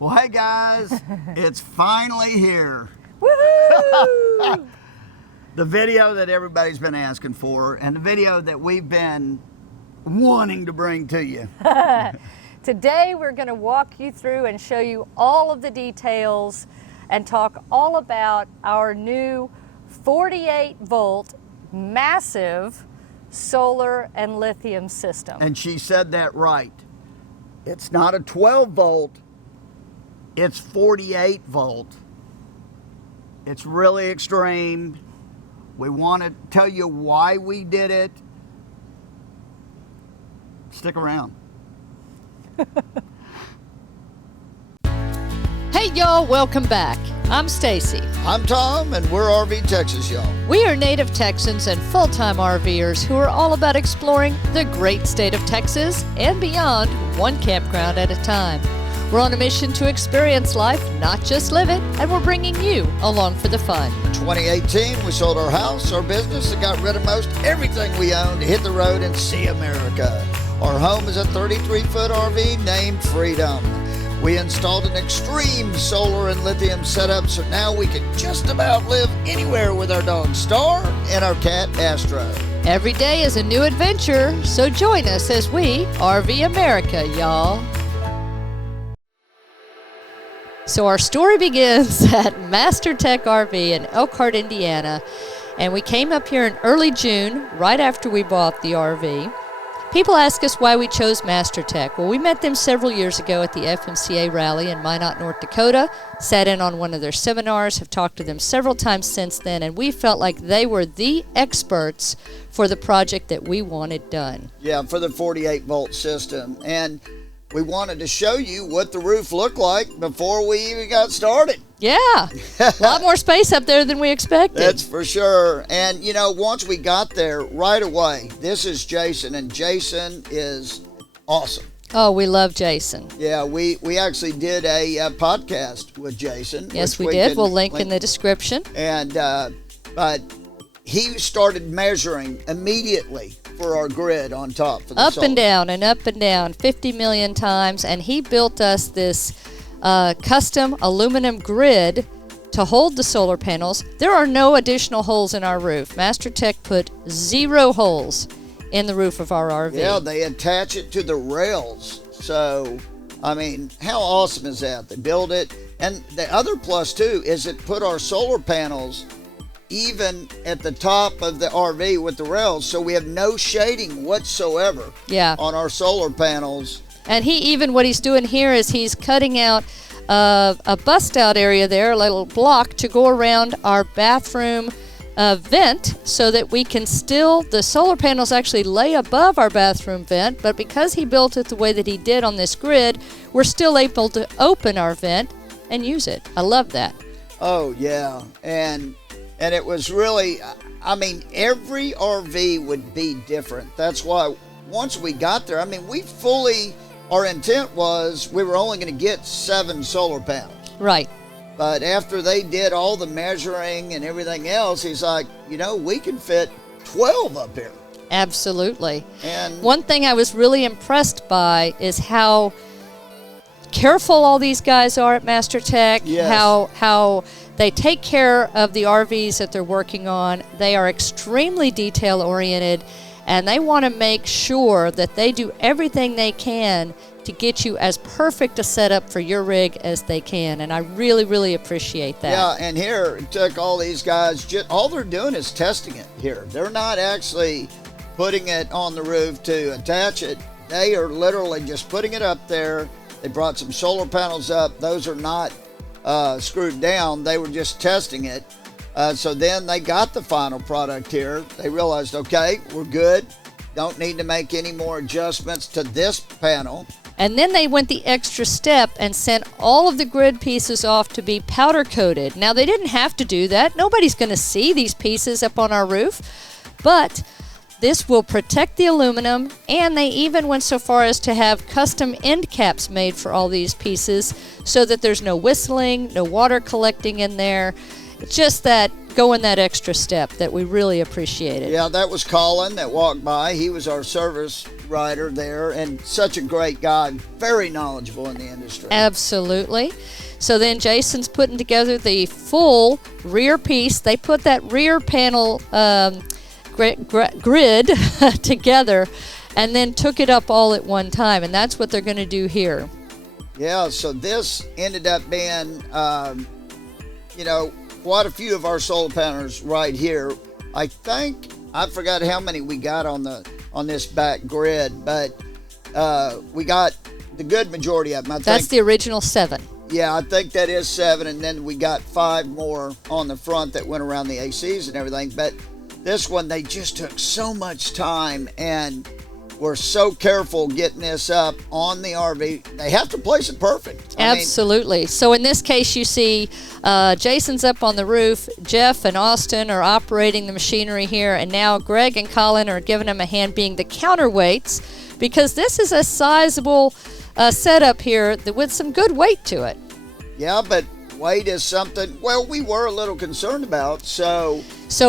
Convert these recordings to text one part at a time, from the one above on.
Well, hey guys, it's finally here. Woohoo! The video that everybody's been asking for, and the video that we've been wanting to bring to you. Today we're going to walk you through and show you all of the details and talk all about our new 48 volt massive solar and lithium system. And she said that right. It's not a 12 volt, it's 48 volt. It's really extreme. We want to tell you why we did it. Stick around. Hey y'all, welcome back. I'm Stacy. I'm Tom, and we're RV Texas, y'all. We are native Texans and full-time RVers who are all about exploring the great state of Texas and beyond, one campground at a time. We're on a mission to experience life, not just live it, and we're bringing you along for the fun. 2018, we sold our house, our business, and got rid of most everything we owned to hit the road and see America. Our home is a 33-foot RV named Freedom. We installed an extreme solar and lithium setup, so now we can just about live anywhere with our dog Star and our cat Astro. Every day is a new adventure, so join us as we RV America, y'all. So our story begins at Master Tech RV in Elkhart, Indiana, and we came up here in early June, right after we bought the RV. People ask us why we chose Master Tech. Well, we met them several years ago at the FMCA rally in Minot, North Dakota, sat in on one of their seminars, have talked to them several times since then, and we felt like they were the experts for the project that we wanted done. Yeah, for the 48 volt system. And we wanted to show you what the roof looked like before we even got started. Yeah, a lot more space up there than we expected. That's for sure. And, you know, once we got there, right away, this is Jason, and Jason is awesome. Oh, we love Jason. Yeah, we actually did a podcast with Jason. Yes, we did. We'll link in the description. And, but he started measuring immediately for our grid on top for the up solar. and down 50 million times, and he built us this custom aluminum grid to hold the solar panels. There are no additional holes in our roof. Master Tech put 0 holes in the roof of our RV. Yeah, they attach it to the rails. So, I mean, how awesome is that? They build it. And the other plus, too, is it put our solar panels even at the top of the RV with the rails, so we have no shading whatsoever on our solar panels. And what he's doing here is he's cutting out a bust-out area there, a little block, to go around our bathroom vent so that we can the solar panels actually lay above our bathroom vent, but because he built it the way that he did on this grid, we're still able to open our vent and use it. I love that. Oh, yeah. And it was really, I mean, every RV would be different. That's why once we got there, I mean, our intent was we were only going to get 7 solar panels. Right. But after they did all the measuring and everything else, he's like, you know, we can fit 12 up here. Absolutely. And one thing I was really impressed by is how careful all these guys are at Master Tech. Yes. How they take care of the RVs that they're working on. They are extremely detail oriented, and they want to make sure that they do everything they can to get you as perfect a setup for your rig as they can, and I really, really appreciate that. Yeah, and here it took all these guys, all they're doing is testing it here. They're not actually putting it on the roof to attach it. They are literally just putting it up there. They brought some solar panels up. Those are not screwed down. They were just testing it. So then they got the final product here. They realized, okay, we're good. Don't need to make any more adjustments to this panel. And then they went the extra step and sent all of the grid pieces off to be powder coated. Now, they didn't have to do that. Nobody's going to see these pieces up on our roof. But this will protect the aluminum, and they even went so far as to have custom end caps made for all these pieces so that there's no whistling, no water collecting in there. It's just that going that extra step that we really appreciated. Yeah, that was Colin that walked by. He was our service writer there, and such a great guy, very knowledgeable in the industry. Absolutely. So then Jason's putting together the full rear piece. They put that rear panel grid together and then took it up all at one time, and that's what they're going to do here. Yeah, so this ended up being, quite a few of our solar panels right here. I think, I forgot how many we got on this back grid, but we got the good majority of them. That's the original 7. Yeah, I think that is 7, and then we got 5 more on the front that went around the ACs and everything. But this one, they just took so much time and were so careful getting this up on the RV. They have to place it perfect. Absolutely. So in this case, you see Jason's up on the roof. Jeff and Austin are operating the machinery here, and now Greg and Colin are giving him a hand being the counterweights, because this is a sizable setup here with some good weight to it. Yeah, but weight is something, well, we were a little concerned about, so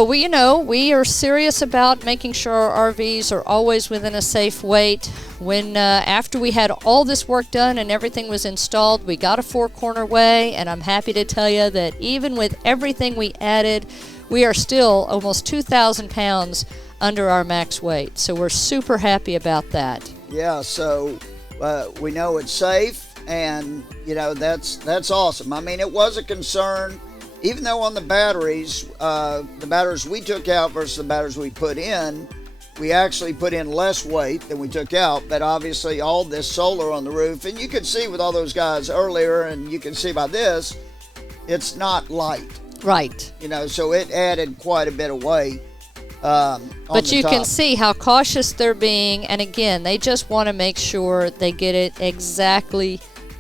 we are serious about making sure our RVs are always within a safe weight. When after we had all this work done and everything was installed, we got a 4-corner weigh, and I'm happy to tell you that even with everything we added, we are still almost 2,000 pounds under our max weight. So we're super happy about that. Yeah, so we know it's safe, and that's awesome. I mean, it was a concern, even though on the batteries we took out versus the batteries we put in, we actually put in less weight than we took out. But obviously all this solar on the roof, and you can see with all those guys earlier, and you can see by this, it's not light. Right. So it added quite a bit of weight. But you can see how cautious they're being, and again, they just want to make sure they get it exactly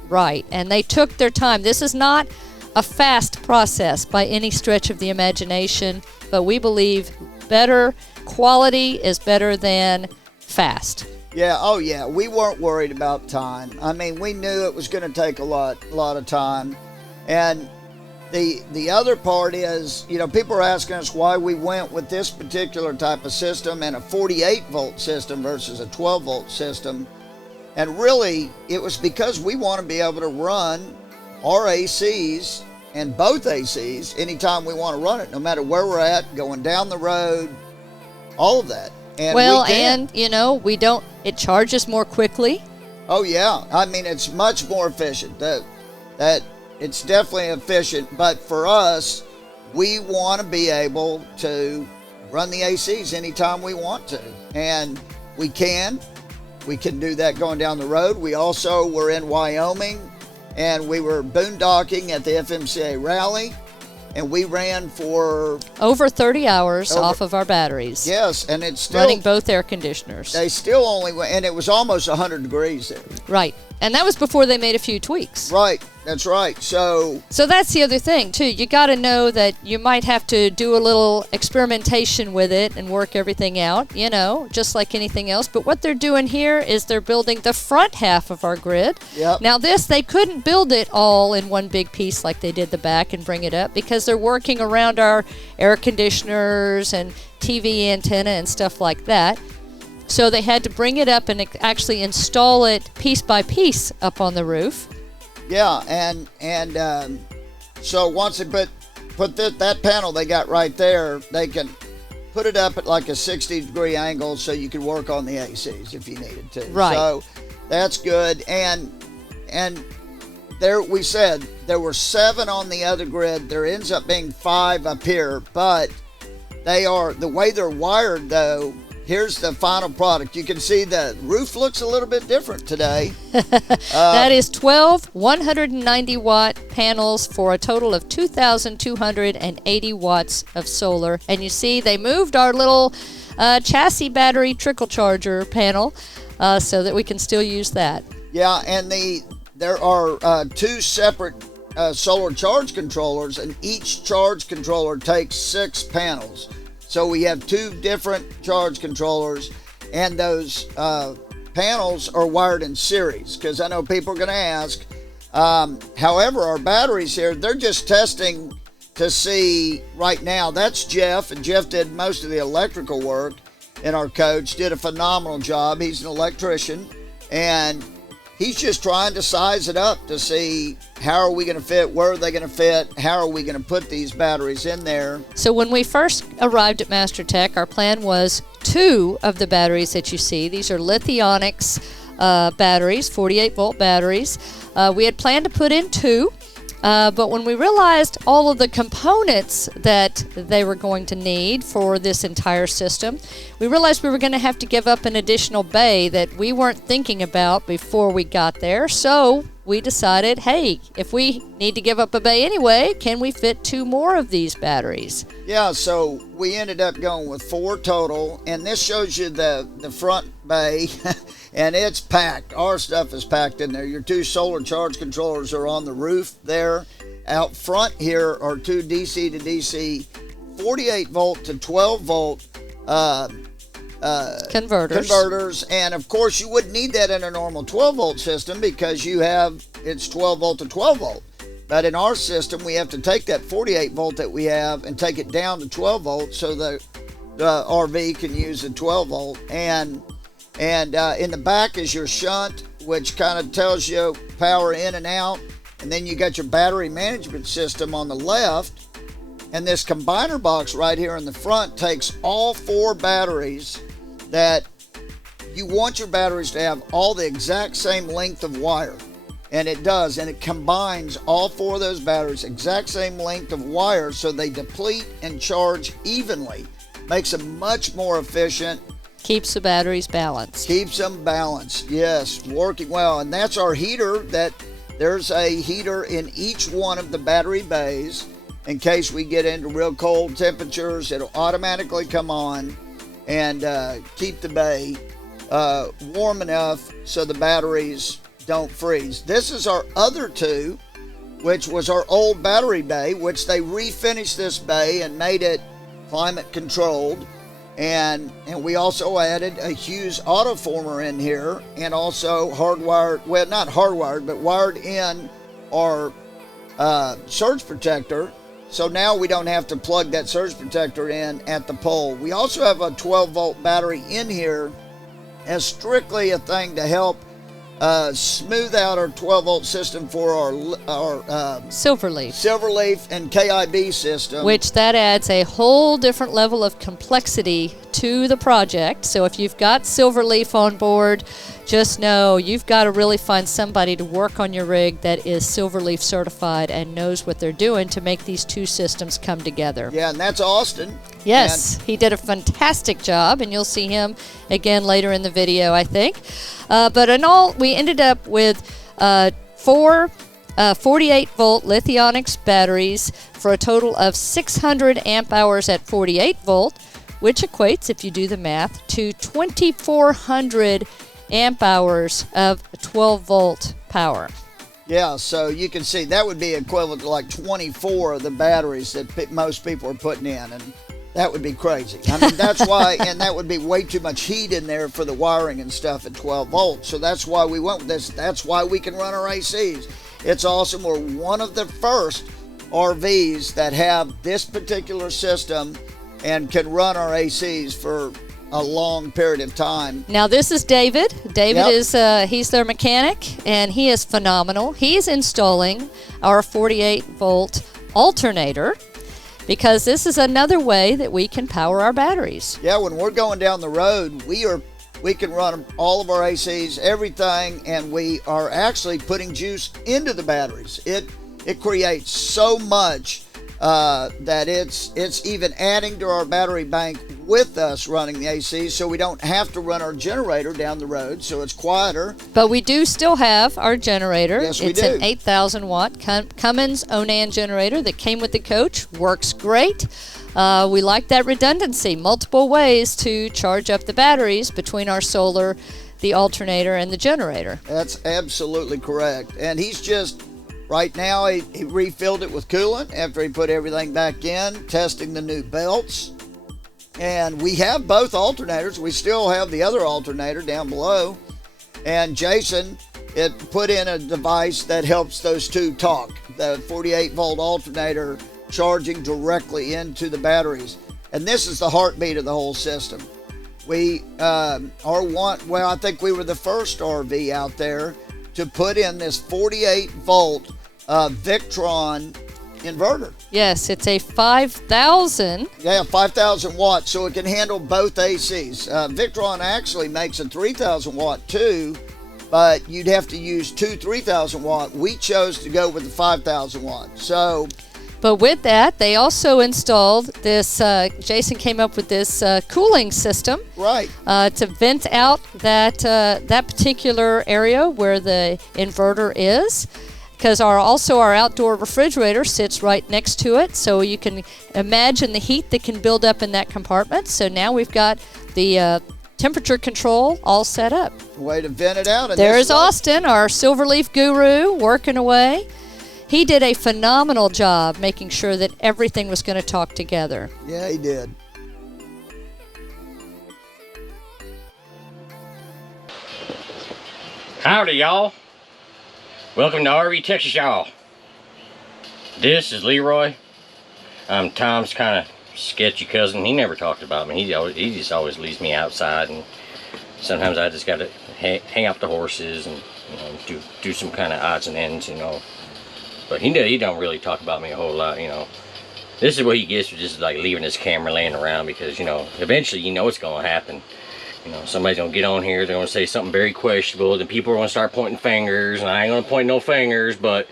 right. And they took their time. This is not a fast process by any stretch of the imagination, but we believe better quality is better than fast. Yeah, oh yeah, we weren't worried about time. I mean, we knew it was going to take a lot of time. And the other part is, people are asking us why we went with this particular type of system and a 48 volt system versus a 12 volt system. And really, it was because we want to be able to run our ACs and both ACs anytime we want to run it, no matter where we're at, going down the road, all of that. And we don't, it charges more quickly. Oh yeah, I mean, it's much more efficient. That it's definitely efficient, but for us, we want to be able to run the ACs anytime we want to, and we can do that going down the road. We also were in Wyoming, and we were boondocking at the FMCA rally, and we ran for over 30 hours off of our batteries. Yes, and it's still running both air conditioners. They still only went, and it was almost 100 degrees there. Right, and that was before they made a few tweaks. Right, that's right. So that's the other thing too. You got to know that you might have to do a little experimentation with it and work everything out, just like anything else. But what they're doing here is they're building the front half of our grid. Yep. Now they couldn't build it all in one big piece like they did the back and bring it up, because they're working around our air conditioners and TV antenna and stuff like that. So they had to bring it up and actually install it piece by piece up on the roof. Yeah, and so once they put that panel they got right there, they can put it up at like a 60-degree angle so you can work on the ACs if you needed to. Right. So that's good. And there, we said there were 7 on the other grid. There ends up being 5 up here, but the way they're wired though. Here's the final product. You can see the roof looks a little bit different today. That is 12 190-watt panels for a total of 2,280 watts of solar. And you see they moved our little chassis battery trickle charger panel so that we can still use that. Yeah, and there are 2 separate solar charge controllers, and each charge controller takes 6 panels. So we have 2 different charge controllers, and those panels are wired in series, because I know people are going to ask. However, our batteries here, they're just testing to see right now. That's Jeff, and Jeff did most of the electrical work. and our coach did a phenomenal job. He's an electrician, and he's just trying to size it up to see how are we going to fit, where are they going to fit, how are we going to put these batteries in there. So when we first arrived at Master Tech, our plan was 2 of the batteries that you see. These are Lithionics batteries, 48-volt batteries. We had planned to put in 2. But when we realized all of the components that they were going to need for this entire system, we realized we were going to have to give up an additional bay that we weren't thinking about before we got there. So we decided, hey, if we need to give up a bay anyway, can we fit 2 more of these batteries? Yeah, so we ended up going with 4 total, and this shows you the front bay, and it's packed. Our stuff is packed in there. Your 2 solar charge controllers are on the roof there. Out front here are 2 DC to DC, 48 volt to 12 volt converters, and of course you wouldn't need that in a normal 12 volt system because it's 12 volt to 12 volt. But in our system, we have to take that 48 volt that we have and take it down to 12 volts so the RV can use the 12 volt. And in the back is your shunt, which kind of tells you power in and out. And then you got your battery management system on the left. And this combiner box right here in the front takes all 4 batteries that you want your batteries to have all the exact same length of wire. And it does, and it combines all 4 of those batteries, exact same length of wire, so they deplete and charge evenly. Makes them much more efficient. Keeps the batteries balanced. Keeps them balanced, yes, working well. And that's our heater. There's a heater in each one of the battery bays. In case we get into real cold temperatures, it'll automatically come on and keep the bay warm enough so the batteries don't freeze. This is our other 2, which was our old battery bay, which they refinished this bay and made it climate controlled. And we also added a Hughes autoformer in here, and also hardwired, well, not hardwired, but wired in our surge protector. So now we don't have to plug that surge protector in at the pole. We also have a 12 volt battery in here as strictly a thing to help smooth out our 12 volt system for our Silverleaf and KIB system, which that adds a whole different level of complexity to the project. So if you've got Silverleaf on board, just know you've got to really find somebody to work on your rig that is Silverleaf certified and knows what they're doing to make these 2 systems come together. Yeah, and that's Austin. Yes, he did a fantastic job, and you'll see him again later in the video, I think. But in all, we ended up with 4 48-volt Lithionics batteries for a total of 600 amp hours at 48 volt, which equates, if you do the math, to 2,400 amp hours of 12 volt power. Yeah, so you can see that would be equivalent to like 24 of the batteries that most people are putting in, and that would be crazy. I mean, that's why, and that would be way too much heat in there for the wiring and stuff at 12 volts. So that's why we went with this. That's why we can run our ACs. It's awesome. We're one of the first RVs that have this particular system and can run our ACs for a long period of time. Now this is David. David is he's their mechanic, and he is phenomenal. He's installing our 48 volt alternator, because this is another way that we can power our batteries. Yeah, when we're going down the road, we can run all of our ACs, everything, and we are actually putting juice into the batteries. It creates so much that it's even adding to our battery bank with us running the AC, so we don't have to run our generator down the road, so it's quieter. But we do still have our generator. Yes, we it's do. An 8,000 watt Cummins Onan generator that came with the coach. Works great. We like that redundancy, multiple ways to charge up the batteries between our solar, the alternator, and the generator. That's absolutely correct. And he's just, right now, he refilled it with coolant after he put everything back in, testing the new belts. And we have both alternators. We still have the other alternator down below. And Jason put in a device that helps those two talk. The 48 volt alternator charging directly into the batteries. And this is the heartbeat of the whole system. We I think we were the first RV out there to put in this 48 volt Victron inverter. Yes, it's a 5,000. Yeah, 5,000 watts, so it can handle both ACs. Victron actually makes a 3,000 watt too, but you'd have to use two 3,000 watt. We chose to go with the 5,000 watt. So, but with that, they also installed this, Jason came up with this cooling system. Right. To vent out that particular area where the inverter is. Because our outdoor refrigerator sits right next to it, so you can imagine the heat that can build up in that compartment. So now we've got the temperature control all set up. Way to vent it out. There's Austin, our Silverleaf guru, working away. He did a phenomenal job making sure that everything was going to talk together. Yeah, he did. Howdy, y'all. Welcome to RV Texas, y'all. This is Leroy. I'm Tom's kind of sketchy cousin. He never talked about me. He just always leaves me outside, and sometimes I just got to hang up the horses and do some kind of odds and ends, But he don't really talk about me a whole lot, This is what he gets for just like leaving his camera laying around, because eventually it's going to happen. Somebody's going to get on here, they're going to say something very questionable, then people are going to start pointing fingers, and I ain't going to point no fingers, but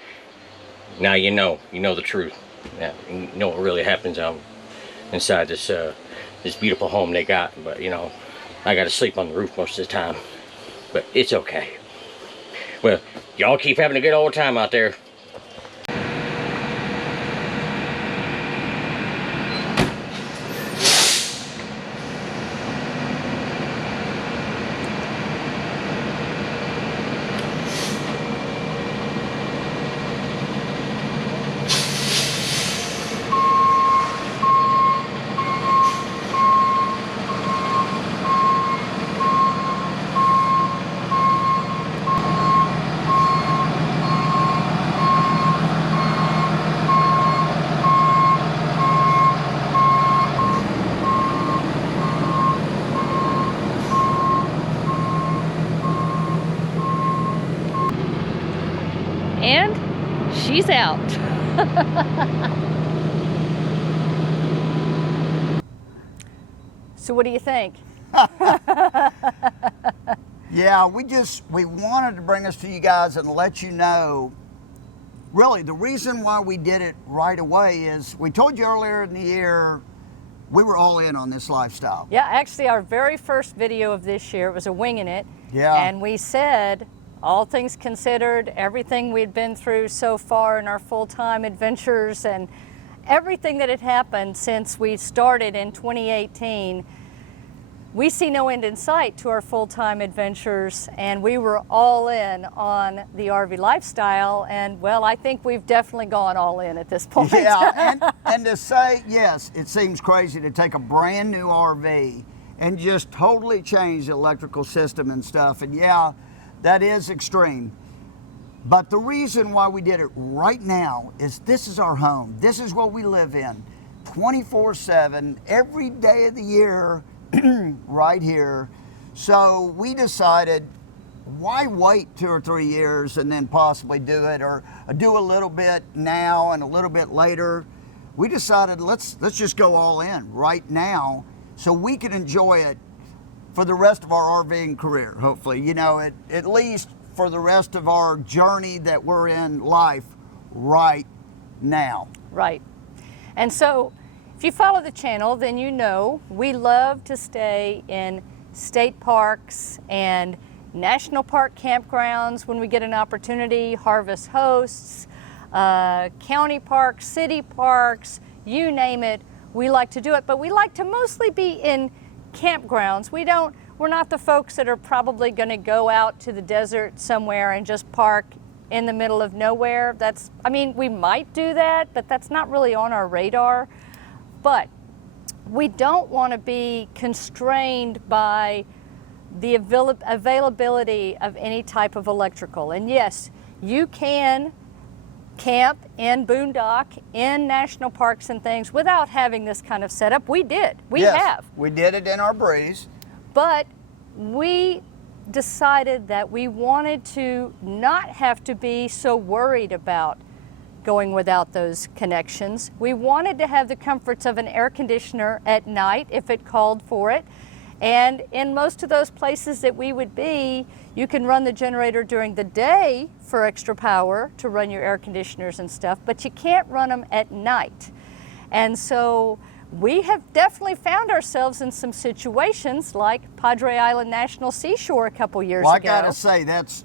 now you know the truth. Yeah, you know what really happens inside this beautiful home they got. But I got to sleep on the roof most of the time, but it's okay. Well, y'all keep having a good old time out there. And she's out. So what do you think? Yeah, we wanted to bring this to you guys and let you know, really, the reason why we did it right away is we told you earlier in the year we were all in on this lifestyle. Yeah, actually our very first video of this year was a winging it. Yeah. And we said, all things considered, everything we'd been through so far in our full-time adventures and everything that had happened since we started in 2018, we see no end in sight to our full-time adventures, and we were all in on the RV lifestyle, and well, I think we've definitely gone all in at this point. Yeah, and to say, yes, it seems crazy to take a brand new RV and just totally change the electrical system and stuff, and yeah, that is extreme. But the reason why we did it right now is this is our home. This is what we live in 24/7, every day of the year, right here. So we decided, why wait 2 or 3 years and then possibly do it, or do a little bit now and a little bit later? We decided let's just go all in right now so we can enjoy it for the rest of our RVing career, hopefully, at least for the rest of our journey that we're in life right now. Right. And so if you follow the channel, then you know we love to stay in state parks and national park campgrounds when we get an opportunity, harvest hosts, county parks, city parks, you name it, we like to do it. But we like to mostly be in campgrounds. We're not the folks that are probably going to go out to the desert somewhere and just park in the middle of nowhere. We might do that, but that's not really on our radar. But we don't want to be constrained by the availability of any type of electrical. And yes, you can camp in boondock, in national parks and things without having this kind of setup. We did. We have. We did it in our Breeze. But we decided that we wanted to not have to be so worried about going without those connections. We wanted to have the comforts of an air conditioner at night if it called for it. And in most of those places that we would be, you can run the generator during the day for extra power to run your air conditioners and stuff, but you can't run them at night. And so we have definitely found ourselves in some situations like Padre Island National Seashore a couple years ago. Well, I gotta say, that's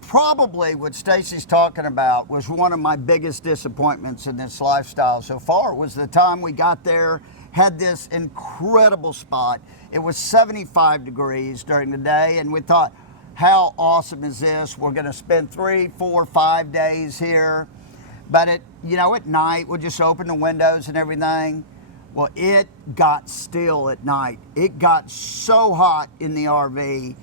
probably what Stacy's talking about was one of my biggest disappointments in this lifestyle so far. Was the time we got there, had this incredible spot. It was 75 degrees during the day, and we thought, how awesome is this? We're gonna spend 3, 4, 5 days here. But at night, we'll just open the windows and everything. Well, it got still at night. It got so hot in the RV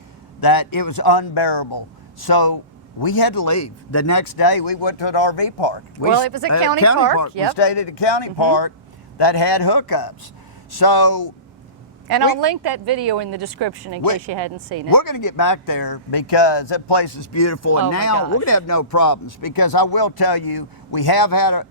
that it was unbearable. So we had to leave. The next day, we went to an RV park. Well, it was a county park. Yep. We stayed at a county park that had hookups. So, and I'll link that video in the description in case you hadn't seen it. We're going to get back there because that place is beautiful. And now we're going to have no problems, because I will tell you, we have had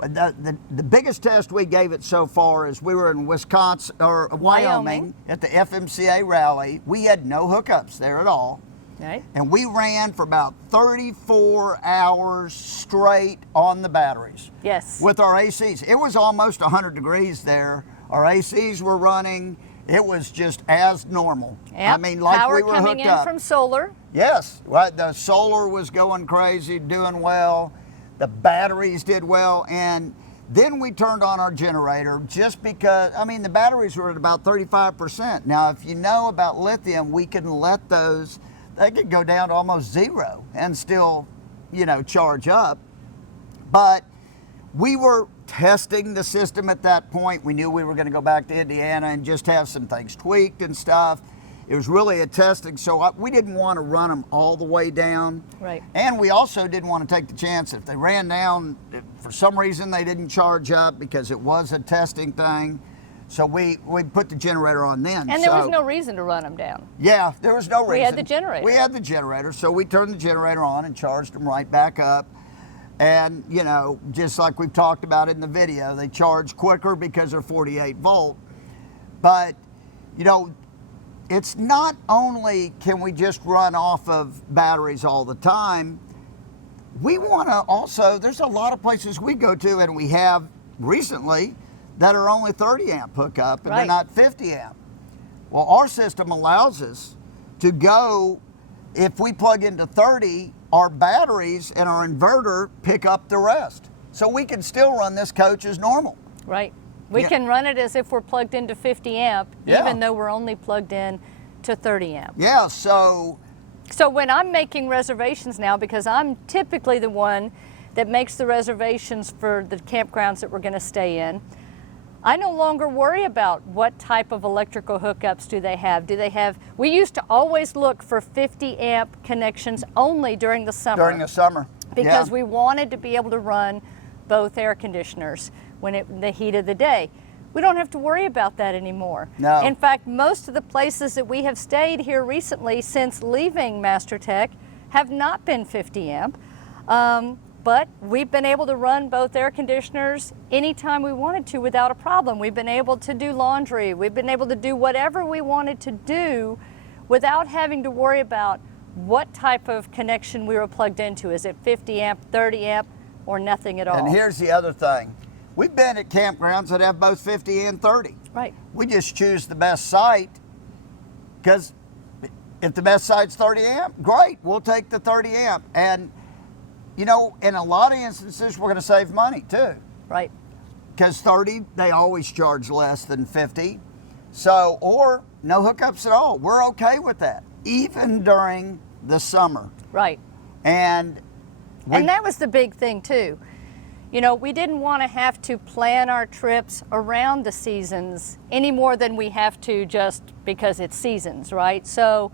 the biggest test we gave it so far is we were in Wisconsin or Wyoming at the FMCA rally. We had no hookups there at all. Right. And we ran for about 34 hours straight on the batteries. Yes. With our ACs. It was almost 100 degrees there. Our ACs were running. It was just as normal. Yep. I mean, like Power we were coming hooked in up. from solar. Yes, right. The solar was going crazy, doing well. The batteries did well, and then we turned on our generator just because, I mean, the batteries were at about 35%. Now, if you know about lithium, we can let those, they could go down to almost zero and still, charge up. But we were testing the system at that point. We knew we were going to go back to Indiana and just have some things tweaked and stuff. It was really a testing, so we didn't want to run them all the way down. Right. And we also didn't want to take the chance if they ran down, if for some reason they didn't charge up because it was a testing thing. So we put the generator on then. And there was no reason to run them down. Yeah, there was no reason. We had the generator. We had the generator, so we turned the generator on and charged them right back up. And, just like we've talked about in the video, they charge quicker because they're 48 volt. But, it's not only can we just run off of batteries all the time, we want to also, there's a lot of places we go to and we have recently that are only 30 amp hookup and they're not 50 amp. Well, our system allows us to go, if we plug into 30, our batteries and our inverter pick up the rest. So we can still run this coach as normal. Right. We can run it as if we're plugged into 50 amp, even though we're only plugged in to 30 amp. Yeah, so when I'm making reservations now, because I'm typically the one that makes the reservations for the campgrounds that we're going to stay in, I no longer worry about what type of electrical hookups do they have. We used to always look for 50 amp connections only during the summer. During the summer. Because we wanted to be able to run both air conditioners in the heat of the day. We don't have to worry about that anymore. No. In fact, most of the places that we have stayed here recently since leaving MasterTech have not been 50 amp. But we've been able to run both air conditioners anytime we wanted to without a problem. We've been able to do laundry. We've been able to do whatever we wanted to do without having to worry about what type of connection we were plugged into. Is it 50 amp, 30 amp, or nothing at all? And here's the other thing. We've been at campgrounds that have both 50 and 30. Right. We just choose the best site, because if the best site's 30 amp, great, we'll take the 30 amp. And in a lot of instances, we're going to save money too. Right. Because 30, they always charge less than 50. So, or no hookups at all. We're okay with that, even during the summer. Right. And that was the big thing too. We didn't want to have to plan our trips around the seasons any more than we have to just because it's seasons, right? So,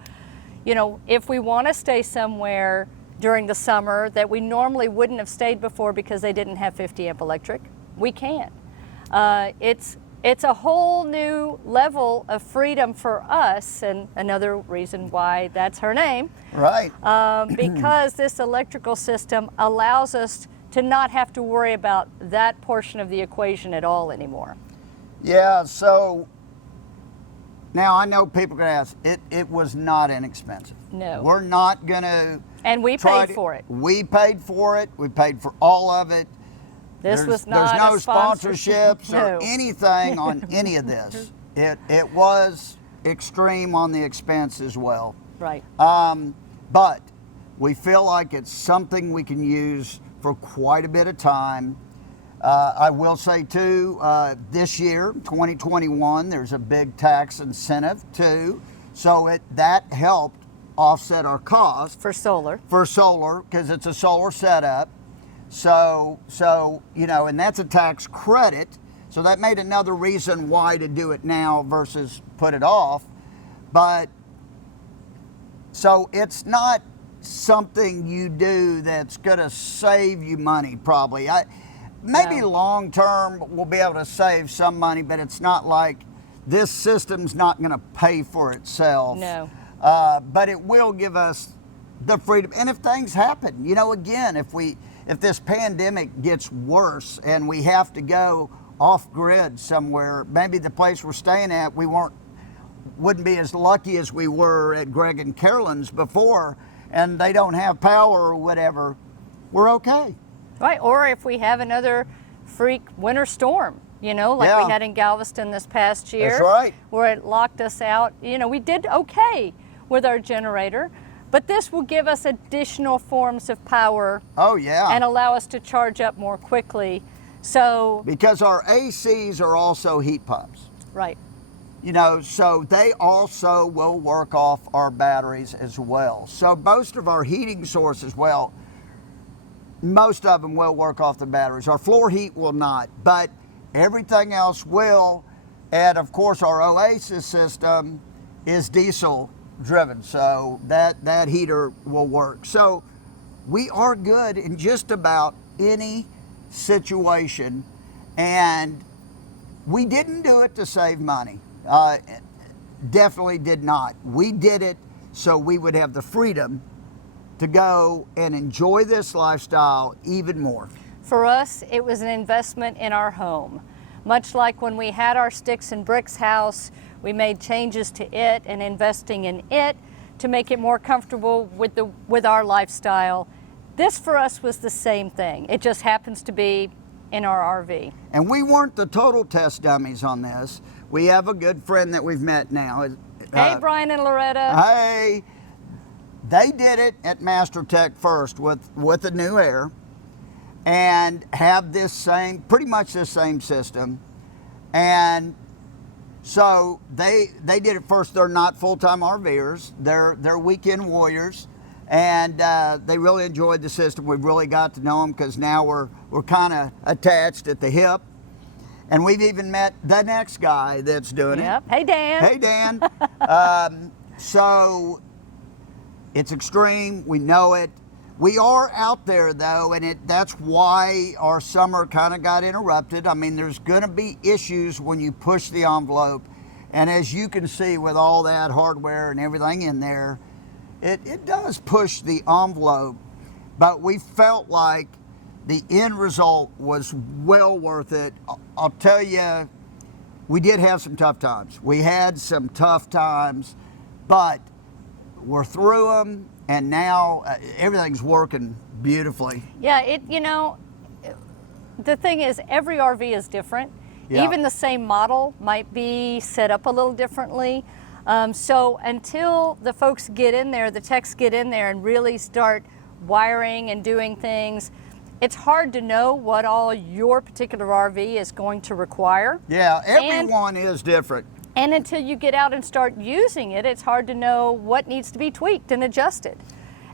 if we want to stay somewhere during the summer that we normally wouldn't have stayed before because they didn't have 50 amp electric, we can. It's it's a whole new level of freedom for us, and another reason why that's her name. Right. Because this electrical system allows us to not have to worry about that portion of the equation at all anymore. Yeah, so now I know people are going to ask, it was not inexpensive. No. We're not going to. And we paid for it. We paid for it. We paid for all of it. Was not there's no a sponsorships or No. anything on any of this. It was extreme on the expense as well. Right. But we feel like it's something we can use for quite a bit of time. I will say too, this year, 2021, there's a big tax incentive too. So that helped offset our cost. For solar. For solar, because it's a solar setup. So, you know, and that's a tax credit. So that made another reason why to do it now versus put it off. But, so it's not something you do that's going to save you money, probably. Maybe No. long term we'll be able to save some money, but it's not like this system's not going to pay for itself. No. But it will give us the freedom. And if things happen, you know, again, if this pandemic gets worse and we have to go off grid somewhere, maybe the place we're staying at, wouldn't be as lucky as we were at Greg and Carolyn's before, and they don't have power or whatever, we're okay. Right, or if we have another freak winter storm, you know, like Yeah. we had in Galveston this past year. That's right. Where it locked us out. You know, we did okay with our generator, but this will give us additional forms of power Oh, yeah. and allow us to charge up more quickly. So, Because our ACs are also heat pumps. right, You know, so they also will work off our batteries as well. So most of our heating sources, well, most of them will work off the batteries. Our floor heat will not, but everything else will. And of course, our Oasis system is diesel driven, so that heater will work. So we are good in just about any situation, and we didn't do it to save money. Definitely did not. We did it so we would have the freedom to go and enjoy this lifestyle even more. for us, it was an investment in our home. Much like when we had our sticks and bricks house, we made changes to it and investing in it to make it more comfortable with our lifestyle. This for us was the same thing. It just happens to be in our RV. And we weren't the total test dummies on this. We have a good friend that we've met now. Hey, Brian and Loretta. Hey, they did it at MasterTech first with the New Aire and have this same, pretty much the same system. And so they did it first. They're not full-time RVers. They're weekend warriors. And they really enjoyed the system. We've really got to know them because now we're kind of attached at the hip. And we've even met the next guy that's doing it. Hey, Dan. Hey, Dan. So it's extreme. We know it. We are out there, though, and that's why our summer kind of got interrupted. I mean, there's going to be issues when you push the envelope. And as you can see with all that hardware and everything in there, it does push the envelope. But we felt like the end result was well worth it. I'll tell you, we did have some tough times. We had some tough times, but we're through them, and now everything's working beautifully. Yeah, the thing is, every RV is different. Yeah. Even the same model might be set up a little differently. So until the folks get in there, the techs get in there and really start wiring and doing things, it's hard to know what all your particular RV is going to require. Yeah, everyone is different. And until you get out and start using it, it's hard to know what needs to be tweaked and adjusted.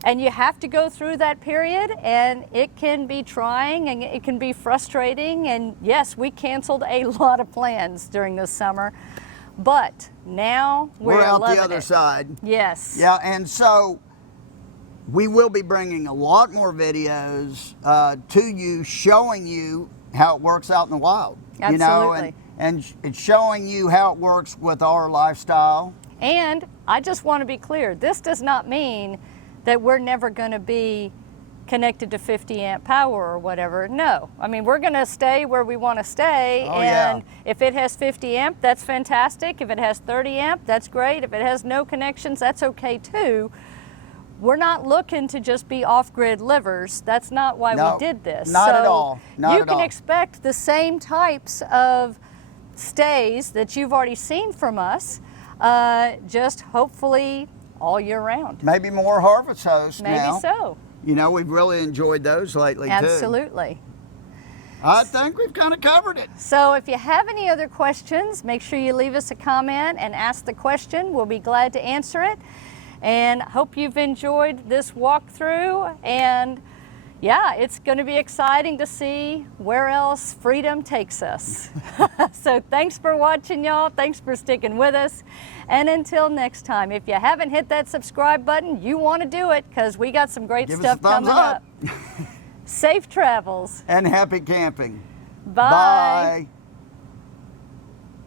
And you have to go through that period, and it can be trying and it can be frustrating. And yes, we canceled a lot of plans during this summer, but now we're out loving the other it. side. Yes. Yeah, and so we will be bringing a lot more videos to you, showing you how it works out in the wild. You know, Absolutely. and it's showing you how it works with our lifestyle. And I just want to be clear, this does not mean that we're never going to be connected to 50 amp power or whatever. No, I mean, we're going to stay where we want to stay. Oh, and yeah. if it has 50 amp, that's fantastic. If it has 30 amp, that's great. If it has no connections, that's okay too. We're not looking to just be off-grid livers. That's not why No, we did this. not at all. Not you at can all. expect the same types of stays that you've already seen from us, just hopefully all year round. Maybe more harvest hose Maybe now. so. You know, we've really enjoyed those lately too. Absolutely. I think we've kind of covered it. So if you have any other questions, make sure you leave us a comment and ask the question. We'll be glad to answer it. And hope you've enjoyed this walkthrough. And yeah, it's going to be exciting to see where else freedom takes us. So thanks for watching, y'all. Thanks for sticking with us. And until next time, if you haven't hit that subscribe button, you want to do it because we got some great Give us stuff a thumbs coming up. Safe travels. And happy camping. Bye. Bye.